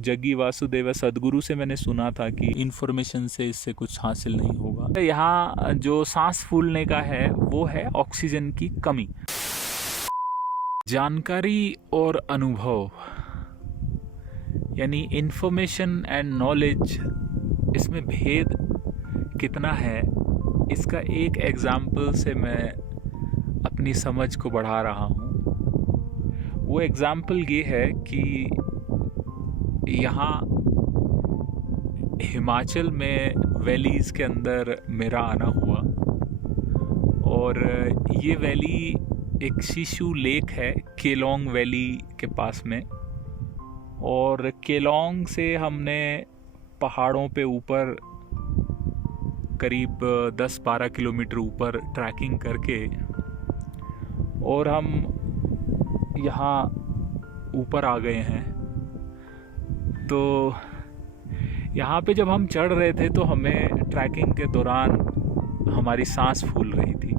जग्गी वासुदेव सद्गुरु से मैंने सुना था कि इन्फॉर्मेशन से इससे कुछ हासिल नहीं होगा। यहाँ जो सांस फूलने का है वो है ऑक्सीजन की कमी। जानकारी और अनुभव यानी इन्फॉर्मेशन एंड नॉलेज, इसमें भेद कितना है, इसका एक एग्जाम्पल से मैं अपनी समझ को बढ़ा रहा हूँ। वो एग्जाम्पल ये है कि यहाँ हिमाचल में वैलीज़ के अंदर मेरा आना हुआ, और ये वैली एक शिशु लेक है केलोंग वैली के पास में। और केलोंग से हमने पहाड़ों पे ऊपर करीब 10-12 किलोमीटर ऊपर ट्रैकिंग करके, और हम यहाँ ऊपर आ गए हैं। तो यहाँ पे जब हम चढ़ रहे थे तो हमें ट्रैकिंग के दौरान हमारी सांस फूल रही थी,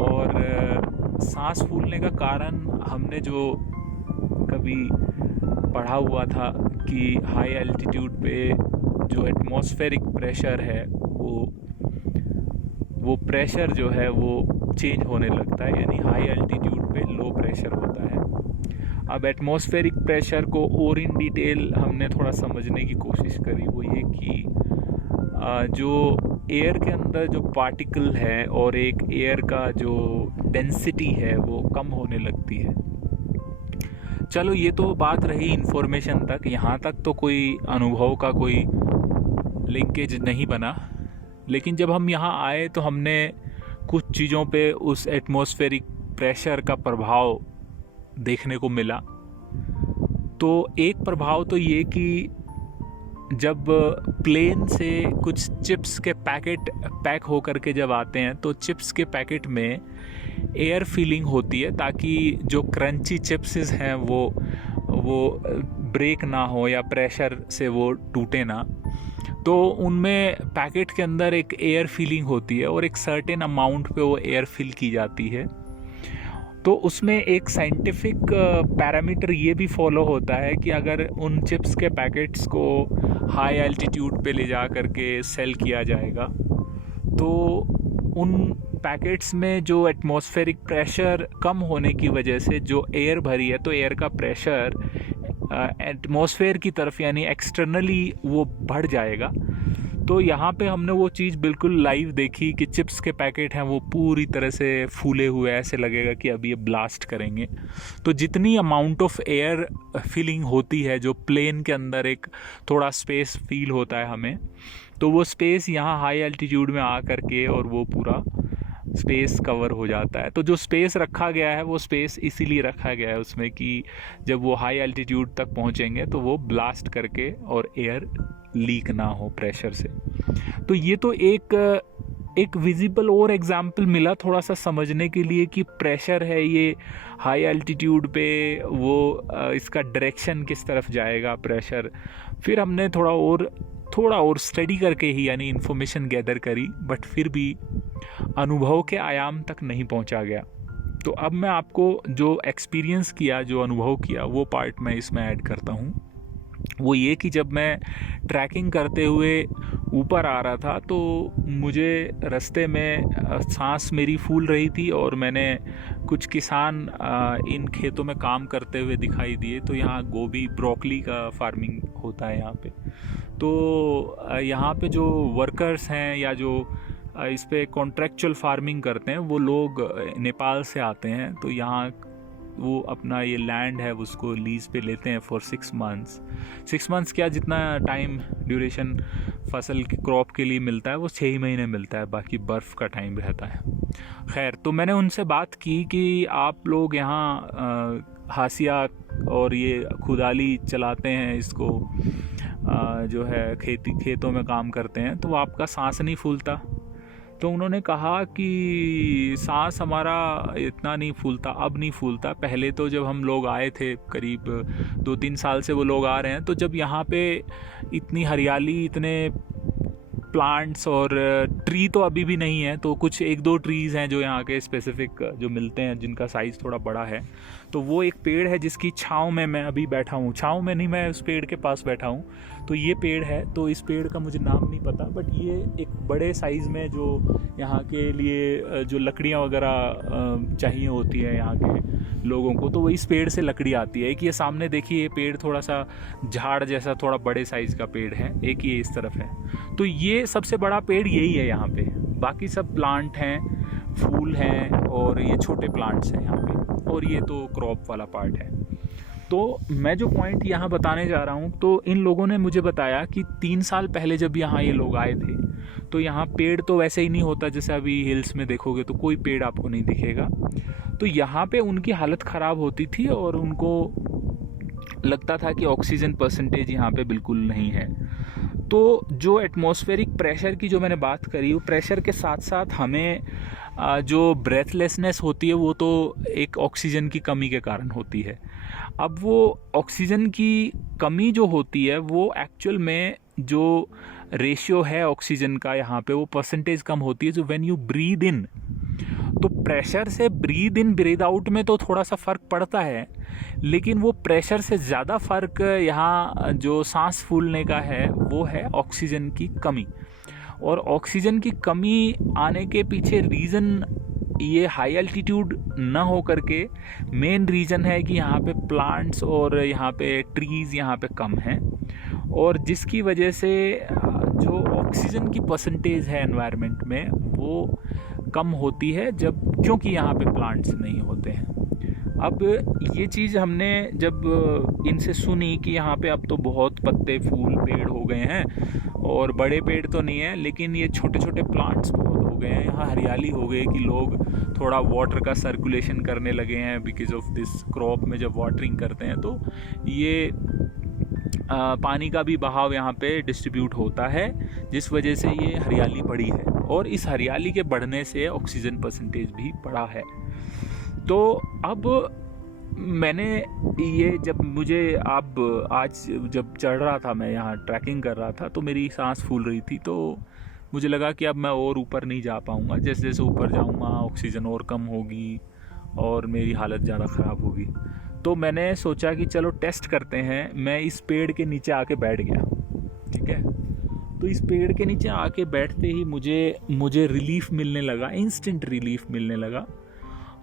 और सांस फूलने का कारण हमने जो कभी पढ़ा हुआ था कि हाई एल्टीट्यूड पे जो एटमॉस्फेरिक प्रेशर है वो प्रेशर जो है वो चेंज होने लगता है, यानी हाई एल्टीट्यूड पे लो प्रेशर होता है। अब एटमॉस्फेरिक प्रेशर को और इन डिटेल हमने थोड़ा समझने की कोशिश करी। वो ये कि जो एयर के अंदर जो पार्टिकल है और एक एयर का जो डेंसिटी है वो कम होने लगती है। चलो ये तो बात रही इन्फॉर्मेशन तक, यहाँ तक तो कोई अनुभव का कोई लिंकेज नहीं बना। लेकिन जब हम यहाँ आए तो हमने कुछ चीज़ों पे उस एटमॉस्फेरिक प्रेशर का प्रभाव देखने को मिला। तो एक प्रभाव तो ये कि जब प्लेन से कुछ चिप्स के पैकेट पैक होकर के जब आते हैं तो चिप्स के पैकेट में एयर फीलिंग होती है, ताकि जो क्रंची चिप्स हैं वो ब्रेक ना हो या प्रेशर से वो टूटे ना। तो उनमें पैकेट के अंदर एक एयर फीलिंग होती है और एक सर्टेन अमाउंट पे वो एयर फिल की जाती है। तो उसमें एक साइंटिफिक पैरामीटर ये भी फॉलो होता है कि अगर उन चिप्स के पैकेट्स को हाई एल्टीट्यूड पे ले जा करके सेल किया जाएगा तो उन पैकेट्स में जो एटमॉस्फेरिक प्रेशर कम होने की वजह से जो एयर भरी है तो एयर का प्रेशर एटमॉस्फेयर की तरफ यानी एक्सटर्नली वो बढ़ जाएगा। तो यहाँ पे हमने वो चीज़ बिल्कुल लाइव देखी कि चिप्स के पैकेट हैं वो पूरी तरह से फूले हुए, ऐसे लगेगा कि अभी ये ब्लास्ट करेंगे। तो जितनी अमाउंट ऑफ एयर फीलिंग होती है, जो प्लेन के अंदर एक थोड़ा स्पेस फील होता है हमें, तो वो स्पेस यहाँ हाई एल्टीट्यूड में आ करके और वो पूरा स्पेस कवर हो जाता है। तो जो स्पेस रखा गया है वो स्पेस इसीलिए रखा गया है उसमें कि जब वो हाई एल्टीट्यूड तक पहुँचेंगे तो वो ब्लास्ट करके और एयर लीक ना हो प्रेशर से। तो ये तो एक विजिबल और एग्जाम्पल मिला थोड़ा सा समझने के लिए कि प्रेशर है ये हाई एल्टीट्यूड पे, वो इसका डायरेक्शन किस तरफ जाएगा प्रेशर। फिर हमने थोड़ा और स्टडी करके ही यानी इन्फॉर्मेशन गैदर करी, बट फिर भी अनुभव के आयाम तक नहीं पहुंचा गया। तो अब मैं आपको जो एक्सपीरियंस किया, जो अनुभव किया, वो पार्ट मैं इसमें ऐड करता हूँ। वो ये कि जब मैं ट्रैकिंग करते हुए ऊपर आ रहा था तो मुझे रास्ते में सांस मेरी फूल रही थी और मैंने कुछ किसान इन खेतों में काम करते हुए दिखाई दिए। तो यहाँ गोभी ब्रोकली का फार्मिंग होता है यहाँ पे। तो यहाँ पे जो वर्कर्स हैं या जो इस पे कॉन्ट्रैक्चुअल फार्मिंग करते हैं वो लोग नेपाल से आते हैं। तो यहाँ वो अपना ये लैंड है उसको लीज पे लेते हैं फॉर 6 मंथ्स क्या जितना टाइम ड्यूरेशन फसल की क्रॉप के लिए मिलता है वो 6 ही महीने मिलता है, बाकी बर्फ़ का टाइम रहता है। खैर, तो मैंने उनसे बात की कि आप लोग यहाँ हाशिया और ये खुदाली चलाते हैं, इसको जो है खेतों में काम करते हैं, तो आपका सांस नहीं फूलता? तो उन्होंने कहा कि सांस हमारा इतना नहीं फूलता, अब नहीं फूलता। पहले तो जब हम लोग आए थे, करीब 2-3 साल से वो लोग आ रहे हैं, तो जब यहाँ पे इतनी हरियाली, इतने प्लांट्स और ट्री तो अभी भी नहीं है, तो कुछ एक दो ट्रीज़ हैं जो यहाँ के स्पेसिफिक जो मिलते हैं जिनका साइज़ थोड़ा बड़ा है। तो वो एक पेड़ है जिसकी छाँव में मैं अभी बैठा हूँ, छाँव में नहीं, मैं उस पेड़ के पास बैठा हूँ। तो ये पेड़ है, तो इस पेड़ का मुझे नाम नहीं पता, बट ये एक बड़े साइज़ में जो यहाँ के लिए जो लकड़ियाँ वगैरह चाहिए होती है यहाँ के लोगों को, तो वो इस पेड़ से लकड़ी आती है। एक ये सामने देखिए, ये पेड़ थोड़ा सा झाड़ जैसा थोड़ा बड़े साइज़ का पेड़ है, एक ये इस तरफ है। तो ये सबसे बड़ा पेड़ यही है यहाँ पे, बाकी सब प्लांट हैं, फूल हैं और ये छोटे प्लांट्स हैं यहाँ पे, और ये तो क्रॉप वाला पार्ट है। तो मैं जो पॉइंट यहाँ बताने जा रहा हूँ, तो इन लोगों ने मुझे बताया कि 3 साल पहले जब यहाँ ये लोग आए थे तो यहाँ पेड़ तो वैसे ही नहीं होता, जैसे अभी हिल्स में देखोगे तो कोई पेड़ आपको नहीं दिखेगा। तो यहाँ पे उनकी हालत ख़राब होती थी और उनको लगता था कि ऑक्सीजन परसेंटेज यहाँ पे बिल्कुल नहीं है। तो जो एटमॉस्फेरिक प्रेशर की जो मैंने बात करी, वो प्रेशर के साथ साथ हमें जो ब्रेथलेसनेस होती है वो तो एक ऑक्सीजन की कमी के कारण होती है। अब वो ऑक्सीजन की कमी जो होती है वो एक्चुअल में जो रेशियो है ऑक्सीजन का यहाँ पे, वो परसेंटेज कम होती है। जो व्हेन यू ब्रीद इन, तो प्रेशर से ब्रीद इन ब्रीद आउट में तो थोड़ा सा फ़र्क पड़ता है, लेकिन वो प्रेशर से ज़्यादा फ़र्क यहाँ जो सांस फूलने का है वो है ऑक्सीजन की कमी। और ऑक्सीजन की कमी आने के पीछे रीज़न ये हाई एल्टीट्यूड ना हो करके मेन रीज़न है कि यहाँ पे प्लांट्स और यहाँ पे ट्रीज़ यहाँ पे कम हैं, और जिसकी वजह से जो ऑक्सीजन की परसेंटेज है एनवायरनमेंट में वो कम होती है, जब क्योंकि यहाँ पे प्लांट्स नहीं होते हैं। अब ये चीज़ हमने जब इनसे सुनी कि यहाँ पे अब तो बहुत पत्ते फूल पेड़ हो गए हैं, और बड़े पेड़ तो नहीं है लेकिन ये छोटे छोटे प्लांट्स बहुत हो गए हैं, यहाँ हरियाली हो गई कि लोग थोड़ा वाटर का सर्कुलेशन करने लगे हैं बिकॉज ऑफ दिस क्रॉप में जब वाटरिंग करते हैं तो ये पानी का भी बहाव यहाँ पे डिस्ट्रीब्यूट होता है, जिस वजह से ये हरियाली बढ़ी है, और इस हरियाली के बढ़ने से ऑक्सीजन परसेंटेज भी बढ़ा है। तो अब मैंने ये जब मुझे अब आज जब चढ़ रहा था, मैं यहाँ ट्रैकिंग कर रहा था, तो मेरी सांस फूल रही थी, तो मुझे लगा कि अब मैं और ऊपर नहीं जा पाऊँगा, जैसे जैसे ऊपर जाऊँगा ऑक्सीजन और कम होगी और मेरी हालत ज़्यादा ख़राब होगी। तो मैंने सोचा कि चलो टेस्ट करते हैं। मैं इस पेड़ के नीचे आके बैठ गया, ठीक है। तो इस पेड़ के नीचे आके बैठते ही मुझे रिलीफ मिलने लगा, इंस्टेंट रिलीफ मिलने लगा।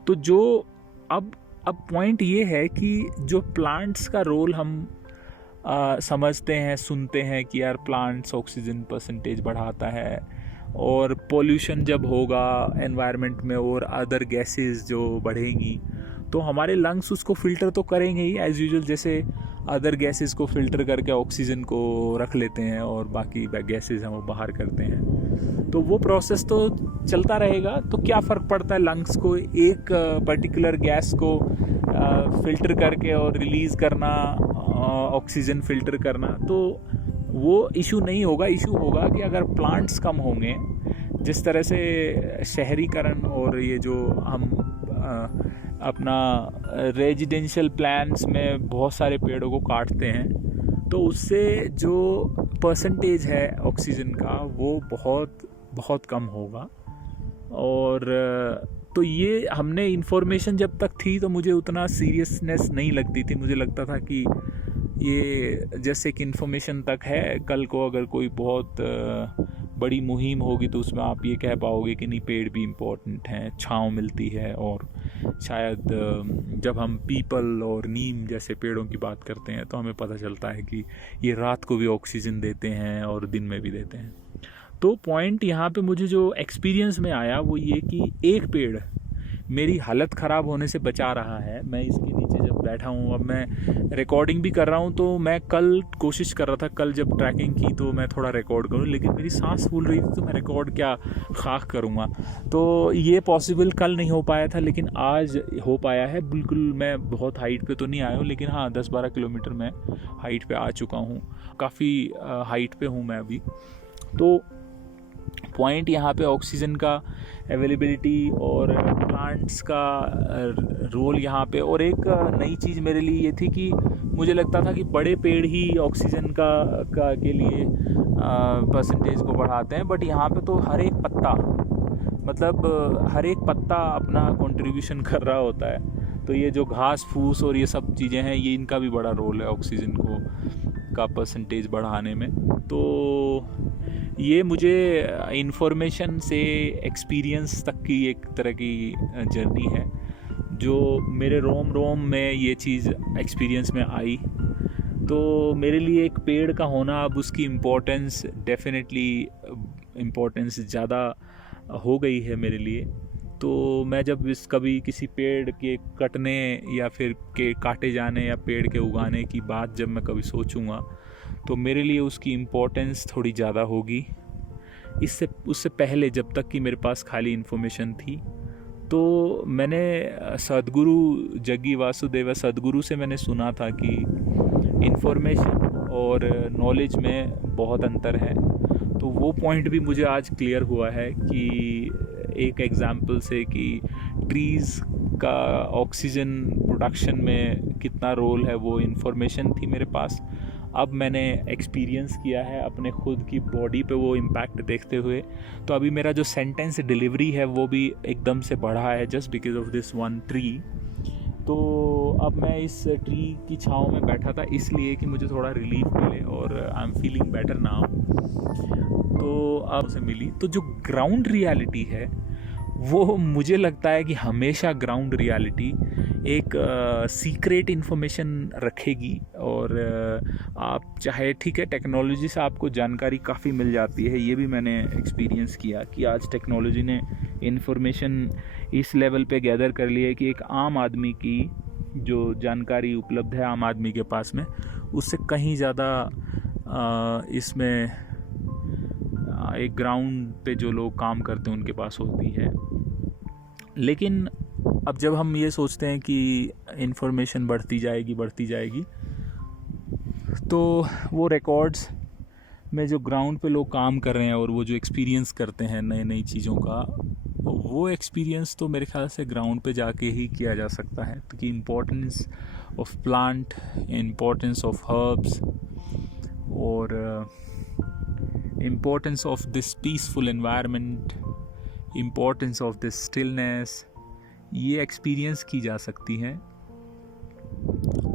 तो जो अब पॉइंट ये है कि जो प्लांट्स का रोल हम समझते हैं, सुनते हैं कि यार प्लांट्स ऑक्सीजन परसेंटेज बढ़ाता है, और पोल्यूशन जब होगा एनवायरनमेंट में और अदर गैसेस जो बढ़ेंगी तो हमारे लंग्स उसको फ़िल्टर तो करेंगे ही एज़ यूजुअल, जैसे अदर गैसेस को फ़िल्टर करके ऑक्सीजन को रख लेते हैं और बाकी गैसेस हैं वो बाहर करते हैं। तो वो प्रोसेस तो चलता रहेगा। तो क्या फ़र्क पड़ता है लंग्स को एक पर्टिकुलर गैस को फ़िल्टर करके और रिलीज़ करना, ऑक्सीजन फ़िल्टर करना, तो वो इशू नहीं होगा। इशू होगा कि अगर प्लांट्स कम होंगे, जिस तरह से शहरीकरण और ये जो हम अपना रेजिडेंशियल प्लान्स में बहुत सारे पेड़ों को काटते हैं, तो उससे जो परसेंटेज है ऑक्सीजन का वो बहुत कम होगा। और तो ये हमने इन्फॉर्मेशन जब तक थी तो मुझे उतना सीरियसनेस नहीं लगती थी, मुझे लगता था कि ये जैसे कि इन्फॉर्मेशन तक है, कल को अगर कोई बहुत बड़ी मुहिम होगी तो उसमें आप ये कह पाओगे कि नहीं पेड़ भी इम्पोर्टेंट हैं, छांव मिलती है। और शायद जब हम पीपल और नीम जैसे पेड़ों की बात करते हैं तो हमें पता चलता है कि ये रात को भी ऑक्सीजन देते हैं और दिन में भी देते हैं। तो पॉइंट यहाँ पे मुझे जो एक्सपीरियंस में आया वो ये कि एक पेड़ मेरी हालत ख़राब होने से बचा रहा है। मैं इसके नीचे जब बैठा हूँ, अब मैं रिकॉर्डिंग भी कर रहा हूँ, तो मैं कल कोशिश कर रहा था, कल जब ट्रैकिंग की तो मैं थोड़ा रिकॉर्ड करूँ, लेकिन मेरी सांस फूल रही थी तो मैं रिकॉर्ड क्या खाक करूँगा। तो ये पॉसिबल कल नहीं हो पाया था, लेकिन आज हो पाया है। बिल्कुल मैं बहुत हाइट पे तो नहीं आया हूँ, लेकिन हाँ 10-12 किलोमीटर मैं हाइट पे आ चुका हूँ, काफ़ी हाइट पे हूँ मैं अभी। तो पॉइंट यहाँ पे ऑक्सीजन का अवेलेबिलिटी और प्लांट्स का रोल यहाँ पे। और एक नई चीज़ मेरे लिए ये थी कि मुझे लगता था कि बड़े पेड़ ही ऑक्सीजन के लिए परसेंटेज को बढ़ाते हैं, बट यहाँ पे तो हर एक पत्ता, मतलब हर एक पत्ता अपना कंट्रीब्यूशन कर रहा होता है। तो ये जो घास फूस और ये सब चीज़ें हैं, ये इनका भी बड़ा रोल है ऑक्सीजन को का परसेंटेज बढ़ाने में। तो ये मुझे इन्फॉर्मेशन से एक्सपीरियंस तक की एक तरह की जर्नी है, जो मेरे रोम रोम में ये चीज़ एक्सपीरियंस में आई। तो मेरे लिए एक पेड़ का होना, अब उसकी इम्पोर्टेंस डेफिनेटली इम्पोर्टेंस ज़्यादा हो गई है मेरे लिए। तो मैं जब कभी किसी पेड़ के कटने या फिर के काटे जाने या पेड़ के उगाने की बात जब मैं कभी सोचूंगा, तो मेरे लिए उसकी इम्पोर्टेंस थोड़ी ज़्यादा होगी। उससे पहले जब तक कि मेरे पास खाली इन्फॉर्मेशन थी, तो मैंने सद्गुरु जग्गी वासुदेव सद्गुरु से मैंने सुना था कि इन्फॉर्मेशन और नॉलेज में बहुत अंतर है। तो वो पॉइंट भी मुझे आज क्लियर हुआ है कि एक एग्जांपल से कि ट्रीज़ का ऑक्सीजन प्रोडक्शन में कितना रोल है, वो इन्फॉर्मेशन थी मेरे पास। अब मैंने एक्सपीरियंस किया है अपने खुद की बॉडी पे वो इम्पैक्ट देखते हुए। तो अभी मेरा जो सेंटेंस डिलीवरी है वो भी एकदम से बढ़ा है just because of this one tree. तो अब मैं इस ट्री की छांव में बैठा था इसलिए कि मुझे थोड़ा रिलीफ मिले, और I am feeling better now. तो अब उसे मिली, तो जो ग्राउंड रियलिटी है वो मुझे लगता है कि हमेशा ग्राउंड रियलिटी एक सीक्रेट इन्फॉर्मेशन रखेगी। और आप चाहे, ठीक है, टेक्नोलॉजी से आपको जानकारी काफ़ी मिल जाती है, ये भी मैंने एक्सपीरियंस किया कि आज टेक्नोलॉजी ने इन्फॉर्मेशन इस लेवल पे गैदर कर ली है कि एक आम आदमी की जो जानकारी उपलब्ध है आम आदमी के पास में, उससे कहीं ज़्यादा इसमें एक ग्राउंड पे जो लोग काम करते हैं उनके पास होती है। लेकिन अब जब हम ये सोचते हैं कि इन्फॉर्मेशन बढ़ती जाएगी, तो वो रिकॉर्ड्स में जो ग्राउंड पे लोग काम कर रहे हैं और वो जो एक्सपीरियंस करते हैं नई चीज़ों का, वो एक्सपीरियंस तो मेरे ख्याल से ग्राउंड पे जाके ही किया जा सकता है। तो कि importance of plant, importance of herbs और importance of this peaceful environment, importance of this stillness, ये एक्सपीरियंस की जा सकती हैं।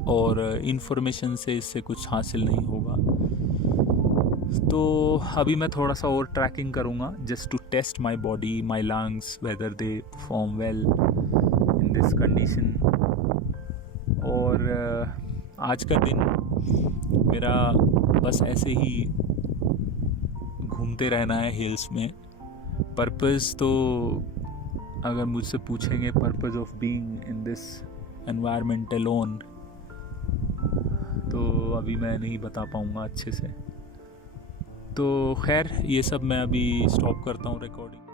और इन्फॉर्मेशन से इससे कुछ हासिल नहीं होगा। तो अभी मैं थोड़ा सा और ट्रैकिंग करूँगा just to test my body, my lungs, whether they perform well in this condition. और आज का दिन मेरा बस ऐसे ही घूमते रहना है हिल्स में। पर्पस तो अगर मुझसे पूछेंगे purpose of being in this environment alone, तो अभी मैं नहीं बता पाऊँगा अच्छे से। तो खैर, ये सब मैं अभी स्टॉप करता हूँ रिकॉर्डिंग।